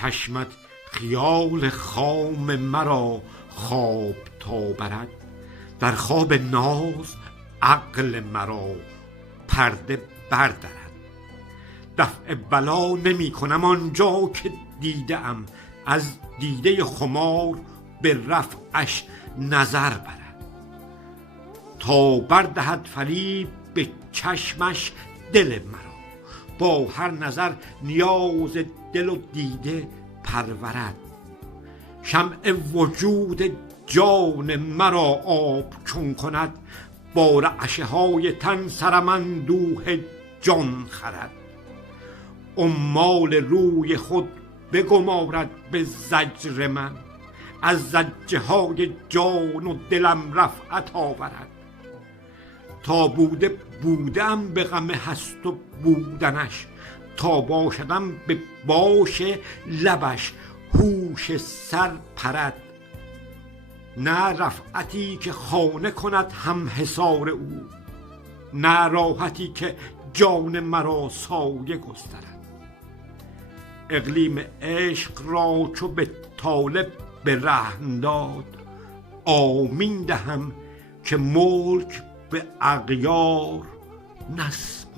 چشمت خیال خام مرا خواب تا برد. در خواب ناز عقل مرا پرده بردرد. دفع بلا نمی کنم آنجا که دیده ام، از دیده خمار به رفعش نظر برد. تا بردهد فریب به چشمش دل مرا، با هر نظر نیاز دل و دیده پرورد. شمع وجود جان مرا آب چون کند، با رعشه های تن سرم اندوه جان خرد. امال روی خود بگمارد به زجر من، از زجه های جان و دلم رفعت آورد. تا بودم به غم هست و بودنش، تا باشدم به باش لبش هوش سر پرد. نه رفعتی که خانه کند هم حصار او، نه راحتی که جان مرا سایه گسترد. اقلیم عشق را چو به طالب به رهن داد، آمین دهم که ملک به اغیار نسپرد.